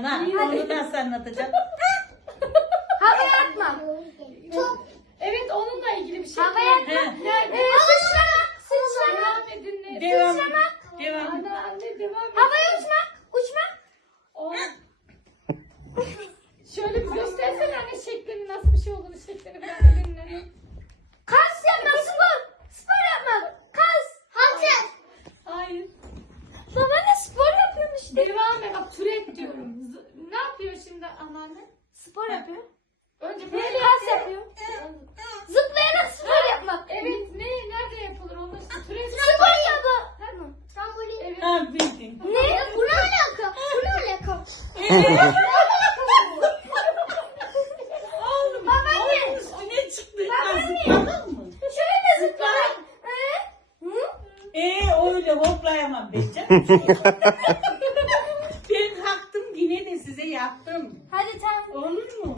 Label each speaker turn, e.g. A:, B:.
A: sana. Onu nasıl anlatacağım?
B: Havaya atma.
C: Evet, onunla ilgili bir şey.
B: Havaya atma. Sıçramak. Sıçramak.
C: Devam edin. Ne?
A: Devam. Devam.
C: Anne devam et.
B: Havaya uçmak. Uçmak.
C: O. Şöyle bir göstersene anne şeklini, nasıl bir şey olduğunu, şeklini falan elinle.
B: Kas yapmak. Spor. Spor yapmak. Kas. Halter.
C: Hayır.
B: Baba ne spor yapıyormuş işte.
C: Devam et, bak türet diyorum. Ne yapıyor şimdi anneanne?
B: Spor yapıyor.
C: Önce
B: Böyle
C: böyle
B: kas yapıyor. Zıplayarak spor yapmak.
C: Evet, nerede yapılır onun işte türet.
B: Spor yapmak. Pardon. Trambolin.
C: Evet.
A: Ha bildin.
B: Ne? Bu ne alaka? Bu ne alaka?
A: Evet.
B: Oğlum baba ne?
A: O ne çıktı?
B: Baba ne?
A: Zıpladın mı?
B: Şöyle zıplamak. Hı?
A: Öyle hoplayamam ben canım. Ben kalktım yine de size yaptım.
B: Hadi tamam.
A: Olur mu?